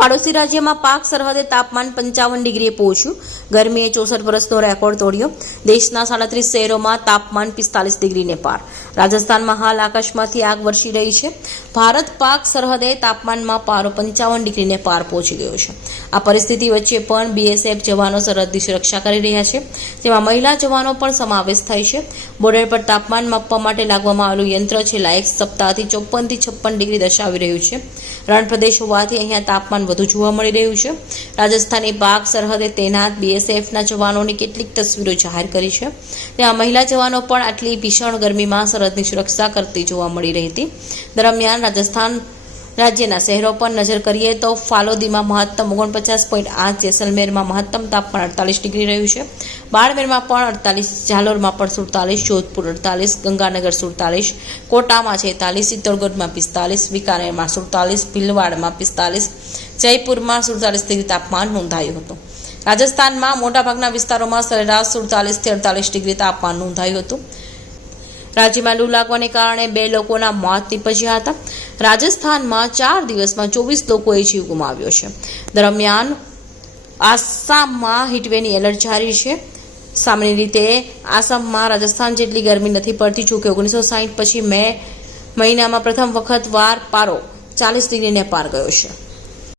પાડોશી રાજ્યમાં પાક સરહદે તાપમાન પંચાવન ડિગ્રીએ પહોંચ્યું. ગરમીએ ચોસઠ વર્ષનો રેકોર્ડ તોડ્યો. દેશના સાડત્રીસ શહેરોમાં તાપમાન પિસ્તાલીસ ડિગ્રીને પાર. રાજસ્થાનમાં હાલ આકાશમાંથી આગ વરસી રહી છે. ભારત પાક સરહદે તાપમાનમાં પારો પંચાવન ડિગ્રીને પાર પહોંચી ગયો છે. આ પરિસ્થિતિ વચ્ચે પણ બીએસએફ જવાનો સરહદની સુરક્ષા કરી રહ્યા છે. જેમાં મહિલા જવાનો પણ સમાવેશ થાય છે. બોર્ડર પર તાપમાન માપવા માટે લાગવામાં આવેલું યંત્ર છેલ્લા એક સપ્તાહથી ચોપનથી છપ્પન ડિગ્રી દર્શાવી રહ્યું છે. રણ પ્રદેશ હોવાથી અહીંયા તાપમાન વધુ જોવા મળી રહ્યું છે. રાજસ્થાની પાક સરહદે તૈનાત બીએસએફના જવાનોની કેટલીક તસવીરો જાહેર કરી છે. ત્યાં મહિલા જવાનો પણ આટલી ભીષણ ગરમીમાં સરહદની સુરક્ષા કરતી જોવા મળી રહી હતી. દરમિયાન રાજસ્થાન રાજ્યના શહેરો પર નજર કરીએ તો ફાલોદીમાં મહત્તમ ઓગણપચાસ પોઈન્ટ આઠ, જેસલમેરમાં મહત્તમ તાપમાન અડતાલીસ ડિગ્રી રહ્યું છે. બાડમેરમાં પણ અડતાલીસ જાલોરમાં પણ સુડતાલીસ, જોધપુર અડતાલીસ, ગંગાનગર સુડતાલીસ, કોટામાં છેતાલીસ ચિત્તોડગઢમાં પિસ્તાલીસ, બિકાનેરમાં સુડતાલીસ, ભીલવાડમાં પિસ્તાલીસ, જયપુરમાં સુડતાલીસ ડિગ્રી તાપમાન નોંધાયું હતું. રાજસ્થાનમાં મોટાભાગના વિસ્તારોમાં સરેરાશ સુડતાલીસથી અડતાલીસ ડિગ્રી તાપમાન નોંધાયું હતું. રાજ્યમાં લૂ લાગવાને કારણે બે લોકોના મોત નીપજ્યા હતા. રાજસ્થાનમાં ચાર દિવસમાં ચોવીસ લોકોએ જીવ ગુમાવ્યો છે. દરમિયાન આસામમાં હીટવેની એલર્ટ જારી છે. સામાન્ય રીતે આસામમાં રાજસ્થાન જેટલી ગરમી નથી પડતી, જોકે ઓગણીસો સાહીઠ પછી મે મહિનામાં પ્રથમ વખત વાર પારો ચાલીસ ડિગ્રીને પાર ગયો છે.